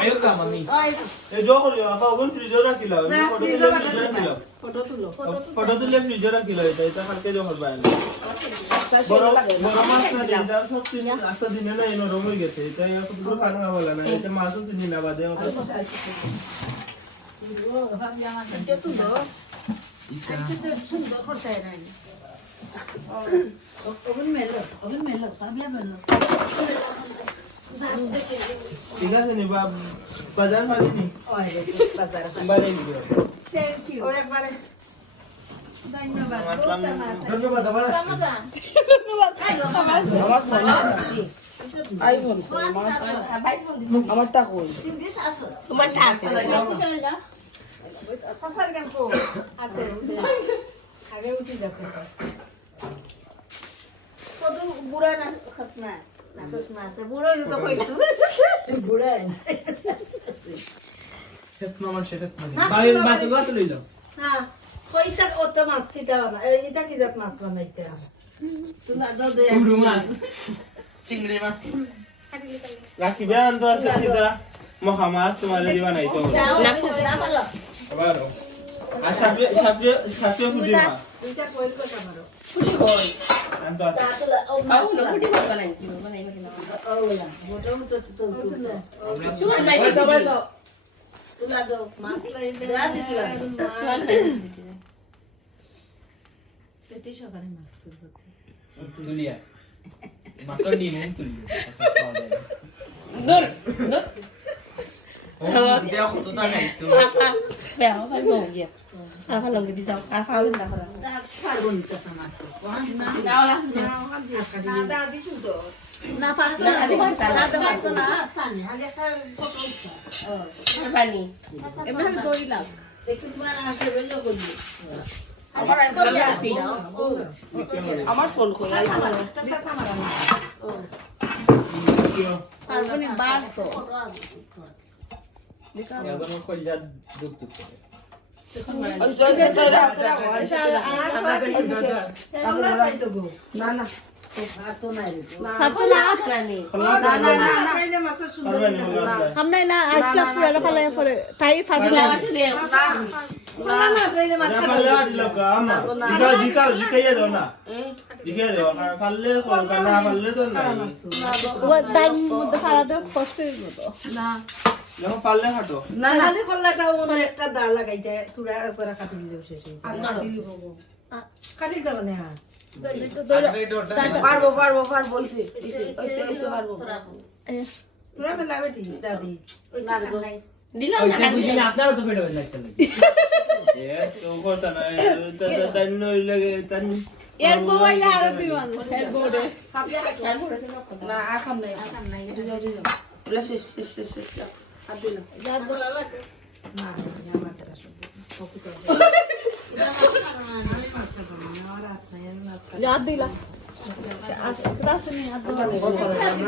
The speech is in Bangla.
আয়ো কা মামি এই জো করিও আপা ওগুন ফ্রিজে রাখিলাও ফটো তুলে ফ্রিজে রাখিলাও এটা কালকে জো করবা বড় বড় মাছ না দিদা সব চিনি আস্তে দিনে না এনো রম হয়ে গেছে এটা পুরো খানা বলা না এটা মাছও চিনি না বাদে ও ভাবি আমার এটা তুলো এটা সুন্দর করতে নাই ওভেন মেলো ভাবি মেলো ঠিক আছে নি বাজার মারি নি বাজার বাইরে নিবি থ্যাংক ইউ ও একবারে ধন্যবাদ ধন্যবাদ আবার আইফোন আমারটা কই তোমারটা আছে সাসার কেন কো আছে আগে উঠি যাবে কত বুড়া না খসনা না খসনা আছে বুড়ো তো কইলা বুড়া হেসমা মান শেটাস মাঝে বাইরে মাছ কত লইলো না কইতা অত মাছ কিটা বানা এটা কি জাত মাছ বানাইতে তুলা দাও দে পুরো মাছ চিংড়ি মাছ রাখি বেয়ান তো আছে কিদা মহা মাছ তোমার দিবা নাই তো না ভালো আবার আর সাপিয়া ফুটি মাছ এটা কইল কো আমারো আনতো আছে আসলে ও মাছ বানাইবা কিনা ওলা মোটা মোটা তো সুগার ভাই তুলা দাও মাছ লাইবে রাতে তুলা সুগার পেটি সকালে মাছ তুলতে তুলিয়া মাছর নি নুন তুলিয়া দূর দূর দিয়া কত টা খাইছো বেয়া ভাই বঙ্গিয়া আফা লঙ্গে দিছাও আফা হল না করা পারবো না আমার নাওলা না দাদি শুধু না পারতো না দাদা পারতো না স্থানে আগে একটা ফটো উঠা পানি এবারে দইলাম একটু তোমার হাসে বললো বলি আমার ফোন কই একটা সাসা মারা ও কিও পারবো না বার তো এখন কই যা দুধ দুধ করে ওই সরষে তোরা আমরা পাইতো গো না না আর তো নাই খাবো না রানী পাইলে মাছের সুন্দর हमने ना आज का पूरा फला पर ताई फाड़ी দিলা আছে দে না না পাইলে মাছ না পারলে আট লোক আমা জিকাইয়া দাও না জিকাইয়া দাও পারলে করবা না পারলে তো নাই वो दार मुद्दे फाड़ा दो फर्स्ट मतो না যখন পারলে হাঁটো না না খালি খল্লাটা ওনে একটা দাঁড় লাগাইতে তুরা আসরা কাটি দিও শেষ কাটি দাও না পারবো পারবো পারবো ওইসে ওইসে পারবো তুরা না বেটি দাদি ওই সাকার নাই দিলাম ওই না বুঝি না আপনারও তো ফেটে লাগতে লাগে এ তো কথা না তাই নই লাগে তাই यार मोबाइल आ रहा दीवान है बोर्डे না আখাম নাই সাকার নাই বলা শেষ শেষ শেষ শেষ আর দিলাম না আমার তারা সব ফোকাস করে আমি মাছ খাবো না আমার হাত নাই আমি মাছ খাবো याद दिला रात में याद